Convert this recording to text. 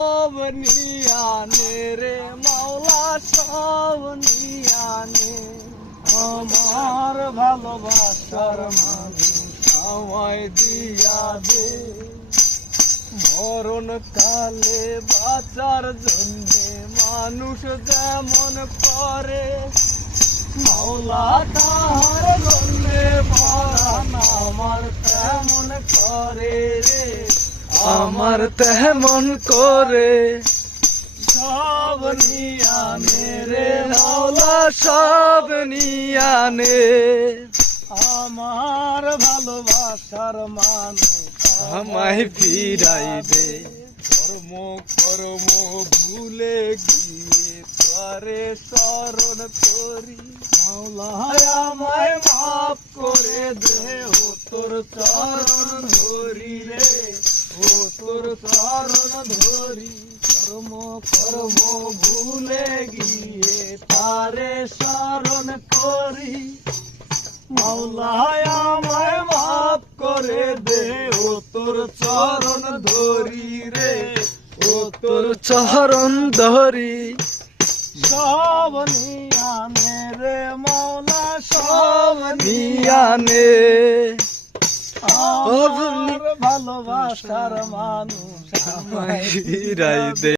সব নিয়ানে রে মাওলা সব নিয়ানে আমার ভালোবাসার মানুষ আমায় দিয়া দে মরণ কালে বাঁচার জন্যে মানুষ যেমন করে মাওলা তাহার জন্যে পরাণ আমার তেমন করে রে আমার তেমন করে সব নিয়ানে রে মাওলা সব নিয়ানে আমার ভালোবাসার মানুষ আমায় ফিরাই দে কর্ম কর্ম ভুলে গিয়ে তারে স্মরণ করি মাওলা আমায় মাফ করে দে ও তোর চরণ ধরি রে ও তোর চরণ ধরি কর্ম কর্ম ভুলে গিয়ে তারে স্মরণ করি মাওলা আমায় মাফ করে দে ও তোর চরণ ধরি রে ও তোর চরণ ধরি সব নিয়ানে রে মাওলা সব নিয়ানে আমার ভালোবাসার মানুষ আমায় ফিরাই দে।